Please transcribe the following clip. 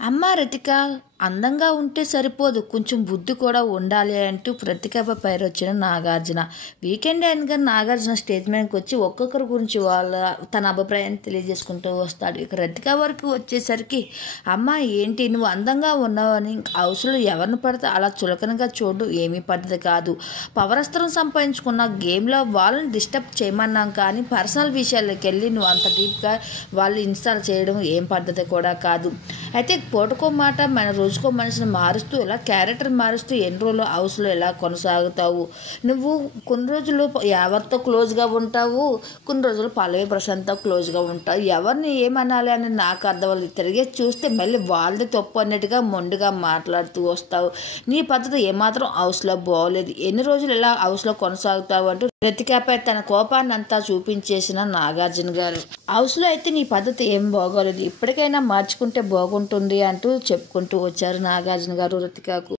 అమ్మ రతిక అందంగా ఉంటే సరిపోదు, కొంచెం బుద్ధి కూడా ఉండాలి అంటూ ప్రతికపై పైరొచ్చిన నాగార్జున. వీకెండ్ అనగా నాగార్జున స్టేజ్ మీదకి వచ్చి ఒక్కొక్కరి గురించి తన అభిప్రాయాన్ని తెలియజేసుకుంటూ వస్తాడు. ఇక రతిక వరకు వచ్చేసరికి, అమ్మ ఏంటి నువ్వు అందంగా ఉన్నావని హౌస్లో ఎవరిని పడితే అలా చులకనగా చూడు, ఏమీ పద్ధతి కాదు. పవరస్త్రం సంపాదించుకున్న గేమ్లో వాళ్ళని డిస్టర్బ్ చేయమన్నాం, కానీ పర్సనల్ విషయాల్లోకి వెళ్ళి నువ్వు అంత డీప్గా వాళ్ళు ఇన్స్టాల్ చేయడం ఏం పద్ధతి కూడా కాదు. అయితే పూటకో మాట మన రోజుకో మనిషిని మారుస్తూ ఇలా క్యారెక్టర్ మారుస్తూ ఎన్ని రోజులు హౌస్లో ఎలా కొనసాగుతావు? నువ్వు కొన్ని రోజులు ఎవరితో క్లోజ్గా ఉంటావు, కొన్ని రోజులు పల్లవి ప్రశాంత్తో క్లోజ్గా ఉంటావు. ఎవరిని ఏమనాలి అని నాకు అర్థం వాళ్ళు తిరిగే చూస్తే మళ్ళీ వాళ్ళది తప్పు అన్నట్టుగా మొండిగా మాట్లాడుతూ వస్తావు. నీ పద్ధతి ఏమాత్రం హౌస్లో బాగోలేదు. ఎన్ని రోజులు ఇలా హౌస్లో కొనసాగుతావు అంటూ రతికపై తన కోపాన్ని అంతా చూపించేసిన నాగార్జున గారు. హౌస్లో అయితే నీ పద్ధతి ఏం బాగోలేదు, ఇప్పటికైనా మార్చుకుంటే బాగుంటుంది అంటూ చెప్పుకుంటూ వచ్చారు నాగార్జున గారు రతికకు.